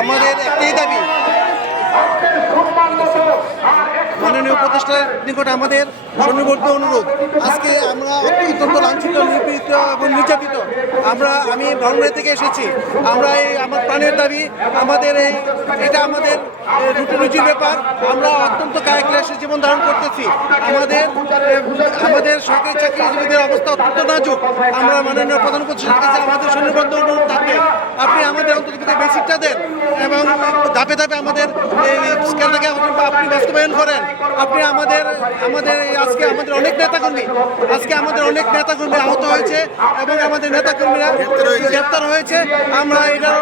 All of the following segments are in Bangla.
আমাদের একটাই দাবি, মাননীয় উপদেষ্টার নিকট আমাদের সর্ববর্তী অনুরোধ। আজকে আমরা অত্যন্ত লাঞ্ছিত, নিপীড়িত এবং নির্যাতিত। আমি ব্রাহ্মণবাড়িয়া থেকে এসেছি। আমার প্রাণের দাবি, এটা আমাদের রুটির ব্যাপার। আমরা অত্যন্ত কায় ক্লেশে জীবন ধারণ করতেছি। আমাদের সরকারি চাকরিজীবীদের অবস্থা অত্যন্ত নাজুক। আমরা মাননীয় প্রধান উপদেষ্টার কাছে আমাদের সর্ববর্তী অনুরোধ থাকবে, আপনি আমাদের অন্তত বেসিকটা দেন এবং ধাপে ধাপে আমাদের এই স্কেলটাকে আপনি বাস্তবায়ন করেন। আপনি আজকে আমাদের অনেক নেতাকর্মী আহত হয়েছে এবং আমাদের নেতাকর্মীরা গ্রেপ্তার হয়েছে। আমরা এটার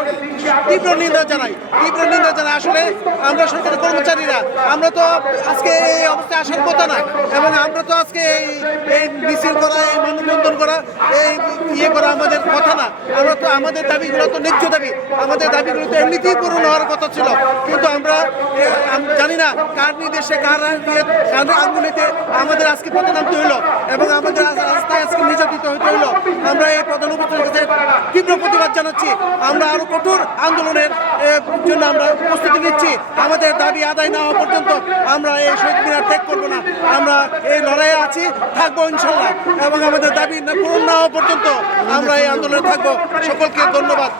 তীব্র নিন্দা জানাই। আসলে আমরা সরকারি কর্মচারীরা, আমরা তো আজকে এই অবস্থায় আসার কথা না, এবং আমরা তো আজকে এই মিছিল করা, এই মানববন্ধন করা, এই করা আমাদের কথা না। আমাদের দাবিগুলো তো ন্যায্য দাবি, আমাদের দাবিগুলো তো এমনিতেই পূরণ হওয়ার কথা ছিল, কিন্তু আমরা জানি না কার নির্দেশে, কার আঙ্গুলিতে আমাদের আজকে পথে নামতে হইলো এবং আমাদের রাস্তায় আজকে নির্যাতিত হতে হইলো। আমরা এই প্রধান উপদেষ্টার কাছে তীব্র প্রতিবাদ জানাচ্ছি। আমরা আরো কঠোর আন্দোলনের জন্য আমরা প্রস্তুতি নিচ্ছি। আমাদের দাবি আদায় না হওয়া পর্যন্ত আমরা এই শহীদ মিনার ত্যাগ করবো না। আমরা এই লড়াইয়ে আছি, থাকবো ইনশাল্লাহ, এবং আমাদের দাবি পূরণ না হওয়া পর্যন্ত আমরা এই আন্দোলনে থাকবো। সকলকে ধন্যবাদ।